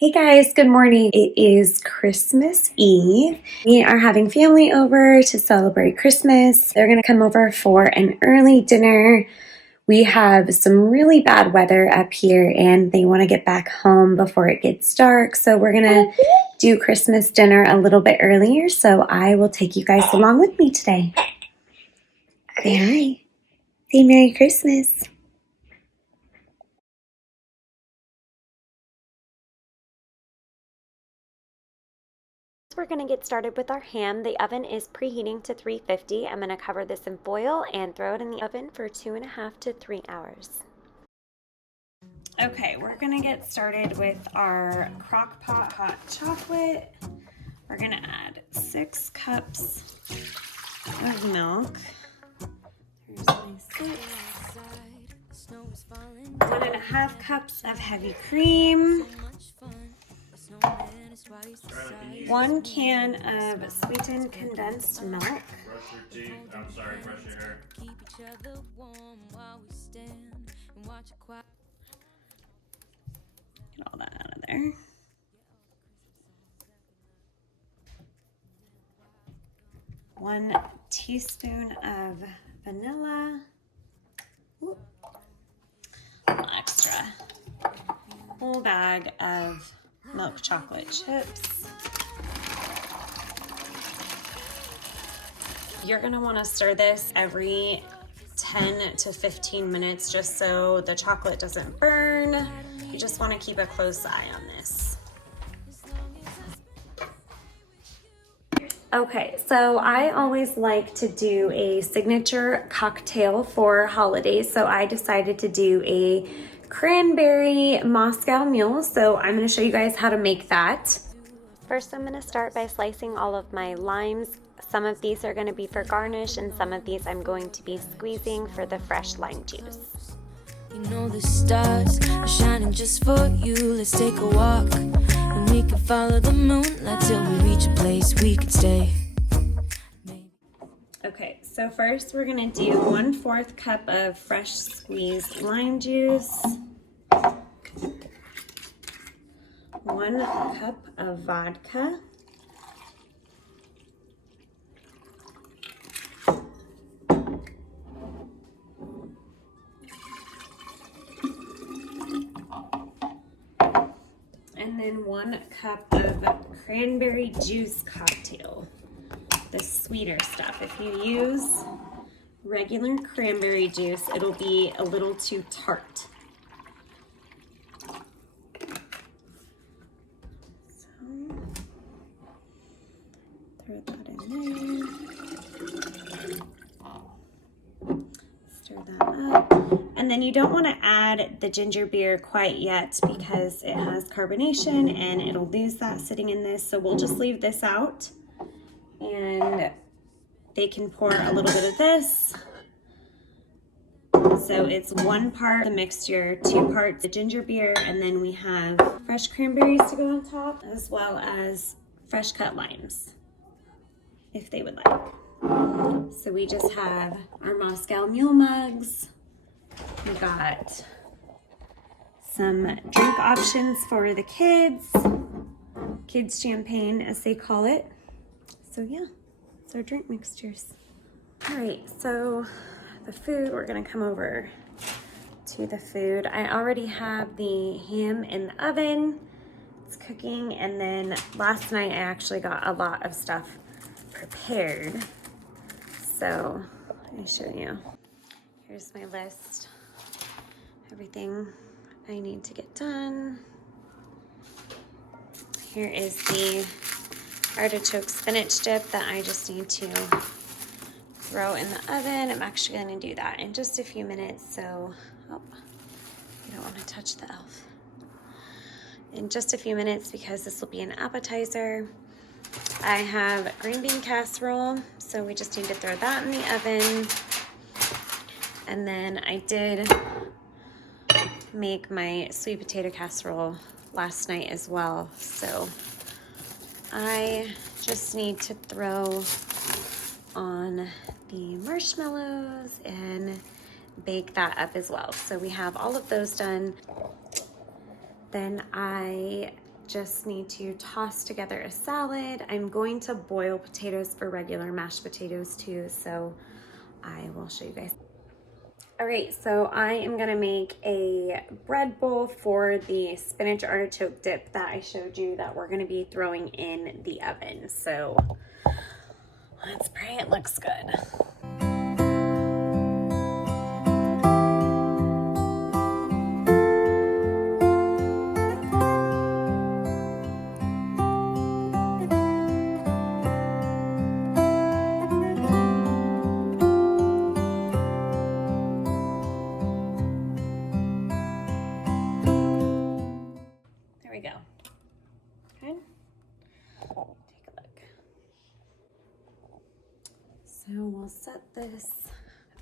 Hey guys, good morning. It is Christmas Eve. We are having family over to celebrate Christmas. They're going to come over for an early dinner. We have some really bad weather up here and they want to get back home before it gets dark. So we're going to do Christmas dinner a little bit earlier. So I will take you guys along with me today. Say hi. Say Merry Christmas. We're going to get started with our ham. The oven is preheating to 350. I'm going to cover this in foil and throw it in the oven for 2.5 to 3 hours. Okay, we're going to get started with our crock pot hot chocolate. We're going to add 6 cups of milk. There's my 6. 1.5 cups of heavy cream. 1 can of sweetened condensed milk. Brush your teeth. I'm sorry, brush your hair. Get all that out of there. One teaspoon of vanilla. Ooh. A little extra. Whole bag of milk chocolate chips. You're gonna wanna stir this every 10 to 15 minutes just so the chocolate doesn't burn. You just wanna keep a close eye on this. Okay, so I always like to do a signature cocktail for holidays, so I decided to do a Cranberry Moscow Mule, so I'm going to show you guys how to make that. First, I'm going to start by slicing all of my limes. Some of these are going to be for garnish, and some of these I'm going to be squeezing for the fresh lime juice. You know the stars are shining just for you. Let's take a walk, and we can follow the moonlight till we reach a place we can stay. Okay, so first we're gonna do 1/4 cup of fresh squeezed lime juice, 1 cup of vodka, and then 1 cup of cranberry juice cocktail. The sweeter stuff. If you use regular cranberry juice, it'll be a little too tart. So, throw that in there. Stir that up. And then you don't want to add the ginger beer quite yet because it has carbonation and it'll lose that sitting in this. So we'll just leave this out. And they can pour a little bit of this. So it's 1 part the mixture, 2 parts the ginger beer, and then we have fresh cranberries to go on top, as well as fresh cut limes, if they would like. So we just have our Moscow Mule mugs. We got some drink options for the kids champagne as they call it. So yeah, it's our drink mixtures. All right, so the food, we're gonna come over to the food. I already have the ham in the oven. It's cooking, and then last night I actually got a lot of stuff prepared. So let me show you. Here's my list. Everything I need to get done. Here is the artichoke spinach dip that I just need to throw in the oven. I'm actually going to do that in just a few minutes, so you don't want to touch the elf. In just a few minutes because this will be an appetizer. I have green bean casserole, so we just need to throw that in the oven. And then I did make my sweet potato casserole last night as well, so I just need to throw on the marshmallows and bake that up as well. So we have all of those done. Then I just need to toss together a salad. I'm going to boil potatoes for regular mashed potatoes too, so I will show you guys. All right, so I am gonna make a bread bowl for the spinach artichoke dip that I showed you that we're gonna be throwing in the oven. So let's pray it looks good. There we go. Good. Take a look. So we'll set this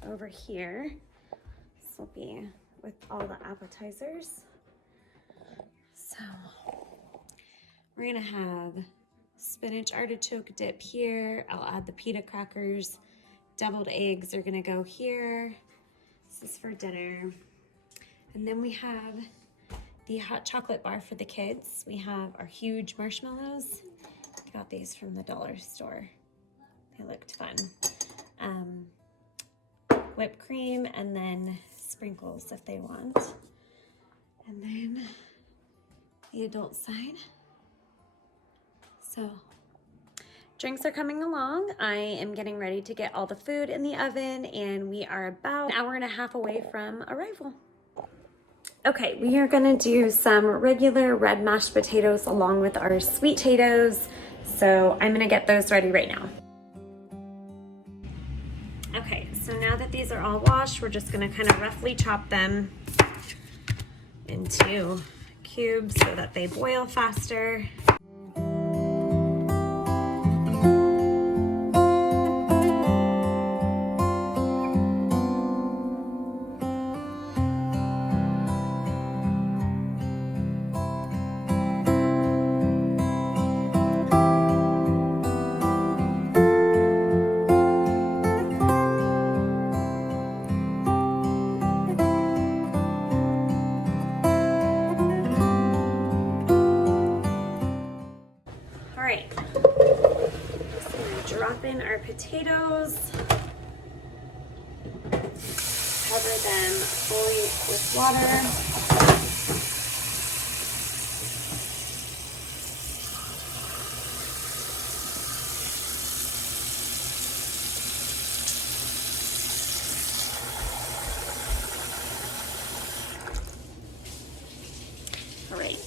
over here. This will be with all the appetizers. So we're gonna have spinach artichoke dip here. I'll add the pita crackers. Deviled eggs are gonna go here. This is for dinner. And then we have the hot chocolate bar for the kids. We have our huge marshmallows. Got these from the dollar store. They looked fun. Whipped cream and then sprinkles if they want. And then the adult side. So drinks are coming along. I am getting ready to get all the food in the oven, and we are about an hour and a half away from arrival. Okay, we are gonna do some regular red mashed potatoes along with our sweet potatoes. So I'm gonna get those ready right now. Okay, so now that these are all washed, we're just gonna kind of roughly chop them into cubes so that they boil faster. Drop in our potatoes, cover them fully with water. All right,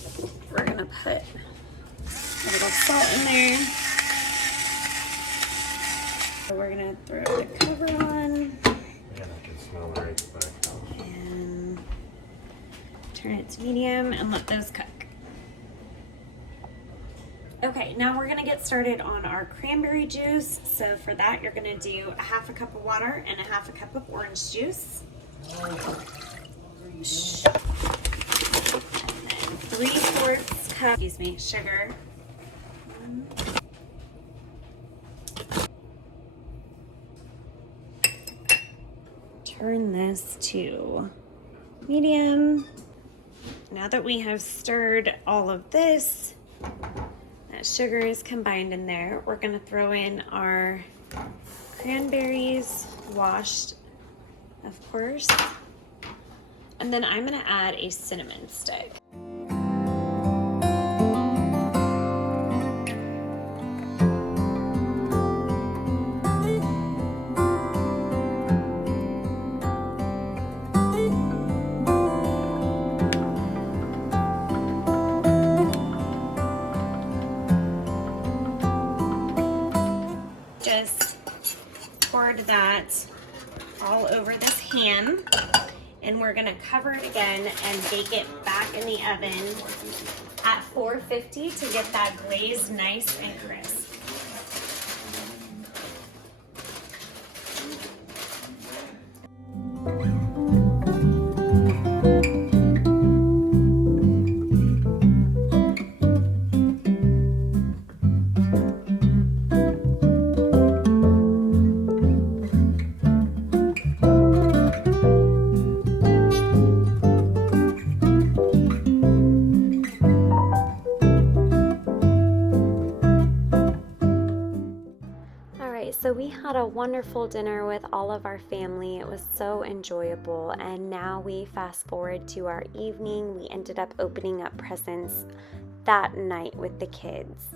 we're gonna put a little salt in there. So we're gonna throw the cover on. Yeah, I can smell the right back. And turn it to medium and let those cook. Okay, now we're gonna get started on our cranberry juice. So for that, you're gonna do a half a cup of water and a half a cup of orange juice. And then 3/4 cup, sugar. Turn this to medium. Now that we have stirred all of this, that sugar is combined in there, we're gonna throw in our cranberries, washed, of course. And then I'm gonna add a cinnamon stick. Just poured that all over this ham, and we're gonna cover it again and bake it back in the oven at 450 to get that glaze nice and crisp. So we had a wonderful dinner with all of our family. It was so enjoyable. And now we fast forward to our evening. We ended up opening up presents that night with the kids.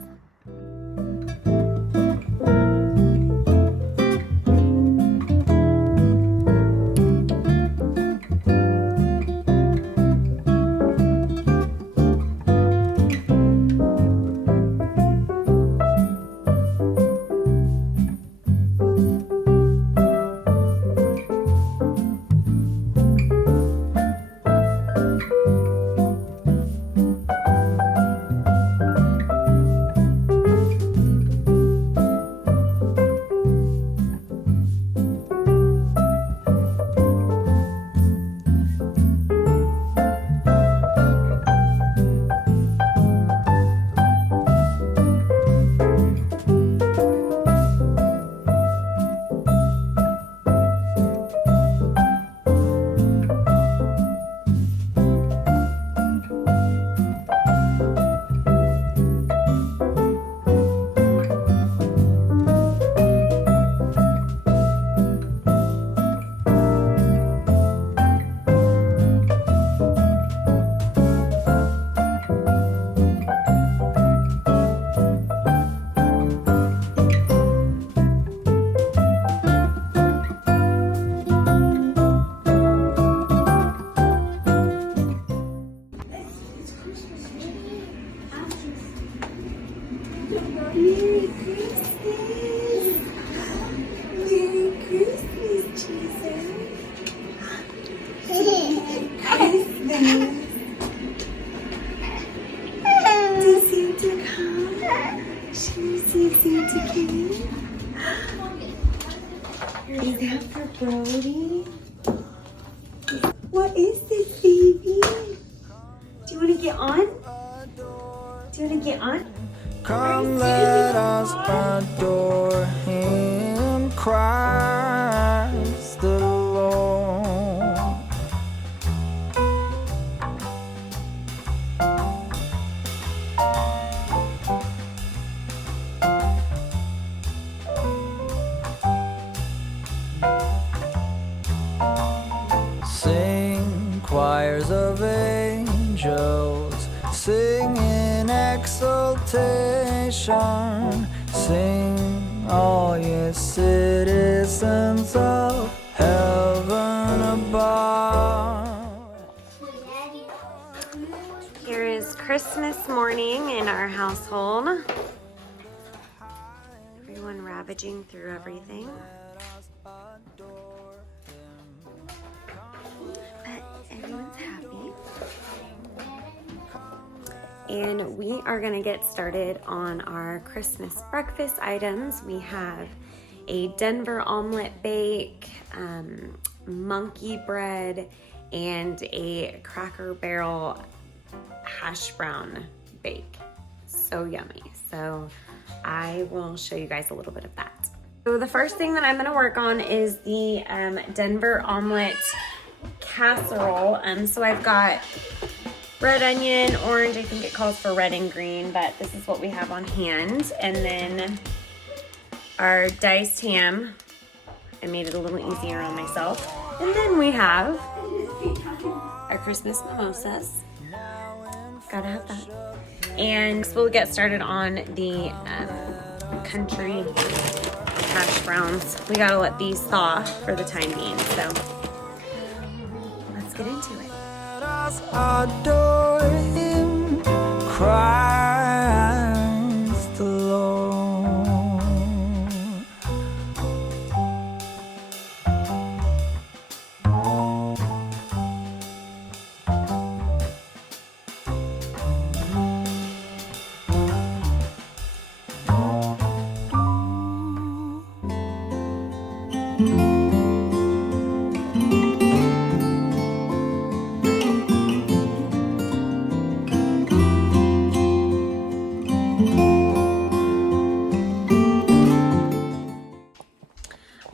Merry Christmas! Merry Christmas, Jesus! Christmas! Did Santa come? Should we see if Santa came? Is that for Brody? What is this, baby? Do you want to get on? Do you want to get on? Come let us adore Him, Christ the Lord. Sing choirs of angels, sing in exaltation, sing all ye citizens of heaven above. Here is Christmas morning in our household. Everyone ravaging through everything. But everyone's happy. And we are gonna get started on our Christmas breakfast items. We have a Denver omelet bake, monkey bread, and a Cracker Barrel hash brown bake. So yummy. So I will show you guys a little bit of that. So the first thing that I'm gonna work on is the Denver omelet casserole. So I've got red onion, orange, I think it calls for red and green, but this is what we have on hand. And then our diced ham. I made it a little easier on myself. And then we have our Christmas mimosas. Gotta have that. And we'll get started on the country hash browns. We gotta let these thaw for the time being, so let's get into it. Let us adore Him, Christ the Lord.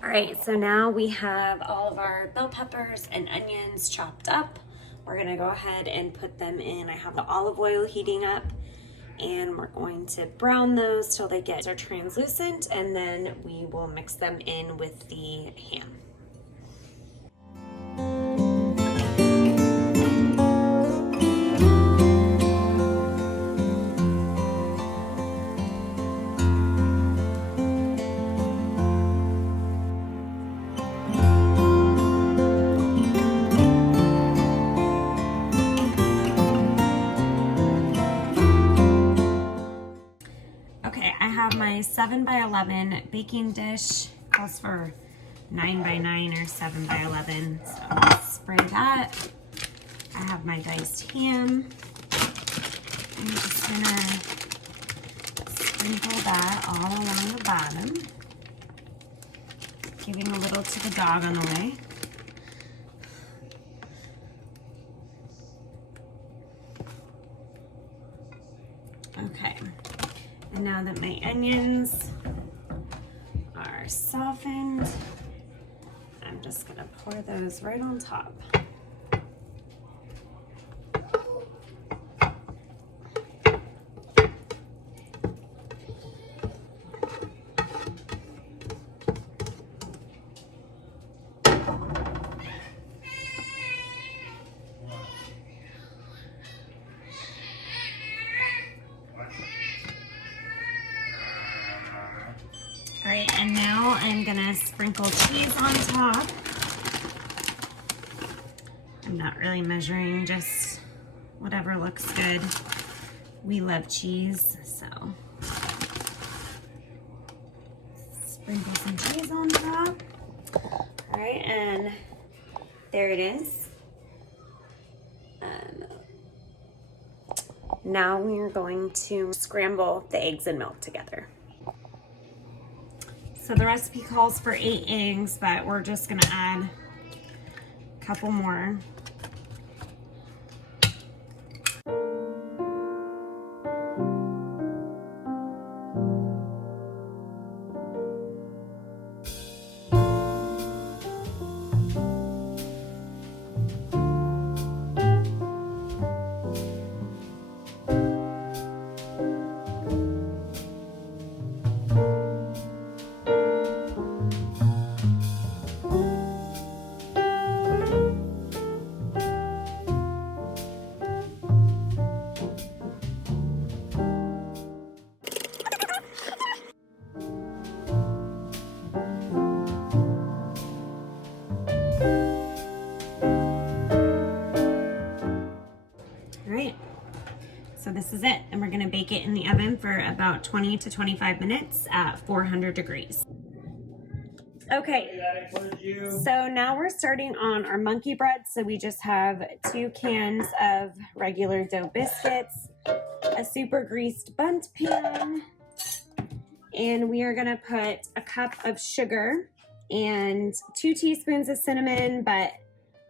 All right, so now we have all of our bell peppers and onions chopped up. We're gonna go ahead and put them in. I have the olive oil heating up, and we're going to brown those till they get translucent, and then we will mix them in with the ham. Okay, I have my 7 by 11 baking dish. Calls for 9 by 9 or 7 by 11. So I'll spray that. I have my diced ham. I'm just gonna sprinkle that all along the bottom, giving a little to the dog on the way. Okay. And now that my onions are softened, I'm just gonna pour those right on top. All right, and now I'm gonna sprinkle cheese on top. I'm not really measuring, just whatever looks good. We love cheese, so sprinkle some cheese on top. All right, and there it is. Now we are going to scramble the eggs and milk together. So the recipe calls for 8 eggs, but we're just gonna add a couple more. So this is it, and we're gonna bake it in the oven for about 20 to 25 minutes at 400 degrees. Okay, so now we're starting on our monkey bread. So we just have 2 cans of regular dough biscuits, a super greased bundt pan, and we are gonna put a cup of sugar and 2 teaspoons of cinnamon, but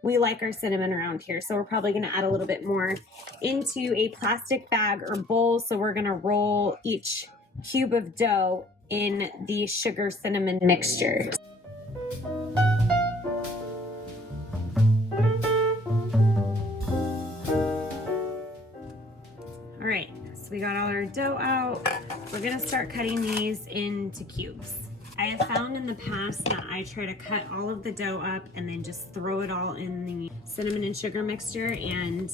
we like our cinnamon around here, so we're probably gonna add a little bit more into a plastic bag or bowl. So we're gonna roll each cube of dough in the sugar cinnamon mixture. All right, so we got all our dough out. We're gonna start cutting these into cubes. I have found in the past that I try to cut all of the dough up and then just throw it all in the cinnamon and sugar mixture, and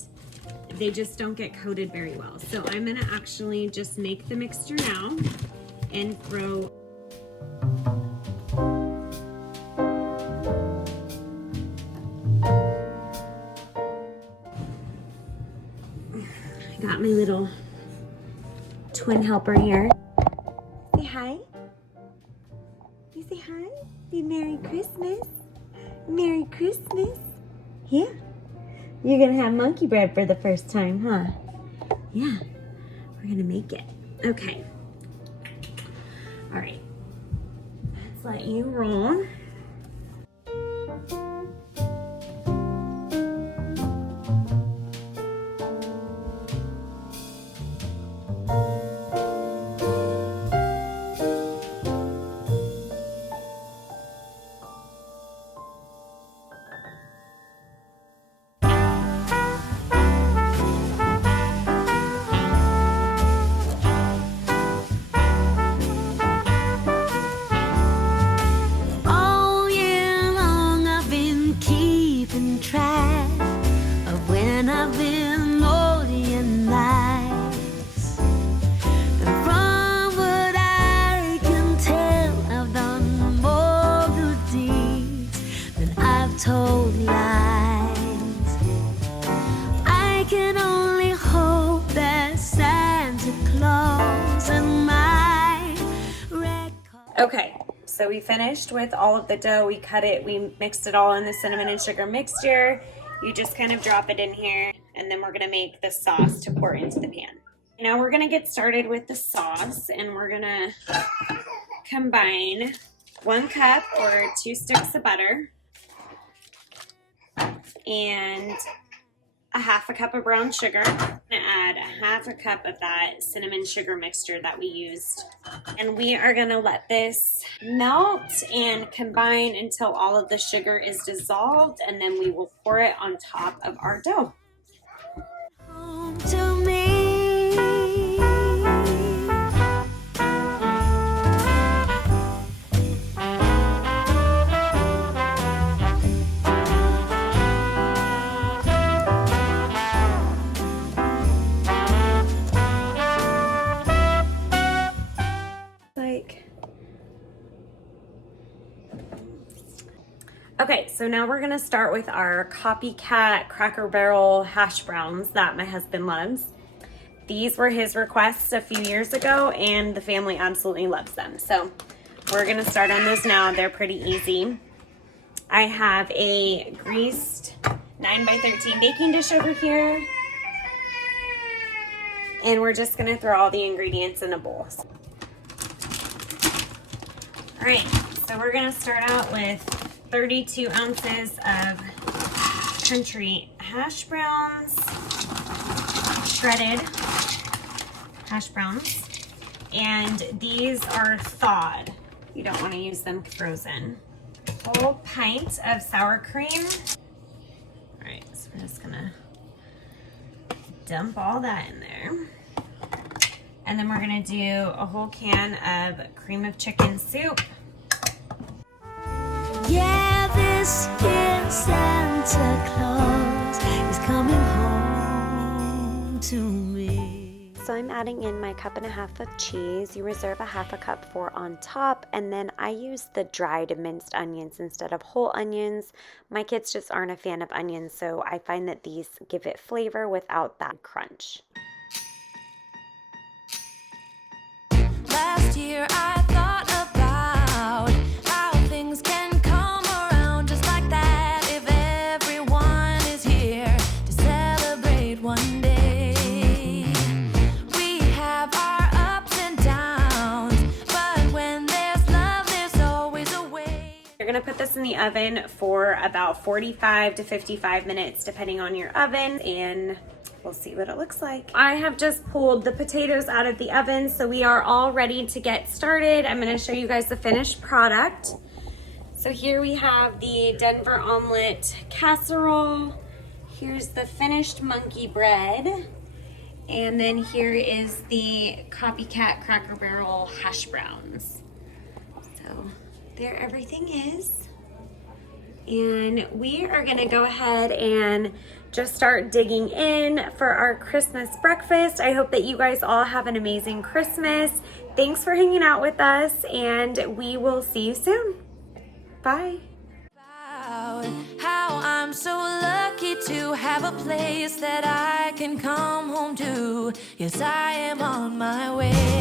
they just don't get coated very well. So I'm gonna actually just make the mixture now and throw I got my little twin helper here. Say hi. You say hi? Be Merry Christmas. Merry Christmas. Yeah. You're gonna have monkey bread for the first time, huh? Yeah. We're gonna make it. Okay. All right. Let's let you roll. Okay, so we finished with all of the dough. We cut it, we mixed it all in the cinnamon and sugar mixture. You just kind of drop it in here, and then we're gonna make the sauce to pour into the pan. Now we're gonna get started with the sauce, and we're gonna combine 1 cup or 2 sticks of butter and a 1/2 cup of brown sugar. I'm gonna add a 1/2 cup of that cinnamon sugar mixture that we used. And we are gonna let this melt and combine until all of the sugar is dissolved, and then we will pour it on top of our dough. Home to me. Okay, so now we're gonna start with our copycat Cracker Barrel hash browns that my husband loves. These were his requests a few years ago, and the family absolutely loves them. So we're gonna start on those now. They're pretty easy. I have a greased 9x13 baking dish over here, and we're just gonna throw all the ingredients in a bowl. All right, so we're gonna start out with 32 ounces of country hash browns, shredded hash browns, and these are thawed. You don't want to use them frozen. A whole pint of sour cream. All right, so we're just gonna dump all that in there. And then we're gonna do a whole can of cream of chicken soup. Yeah, this year Santa Claus is coming home to me. So I'm adding in my 1.5 cups of cheese. You reserve a 1/2 cup for on top, and then I use the dried minced onions instead of whole onions. My kids just aren't a fan of onions, so I find that these give it flavor without that crunch. Last year I thought about how things can come around just like that if everyone is here to celebrate one day. We have our ups and downs, but when there's love, there's always a way. You're gonna put this in the oven for about 45 to 55 minutes, depending on your oven, and we'll see what it looks like. I have just pulled the potatoes out of the oven, so we are all ready to get started. I'm gonna show you guys the finished product. So here we have the Denver omelet casserole. Here's the finished monkey bread. And then here is the copycat Cracker Barrel hash browns. So there everything is. And we are gonna go ahead and just start digging in for our Christmas breakfast. I hope that you guys all have an amazing Christmas. Thanks for hanging out with us, and we will see you soon. Bye. About how I'm so lucky to have a place that I can come home to. Yes, I am on my way.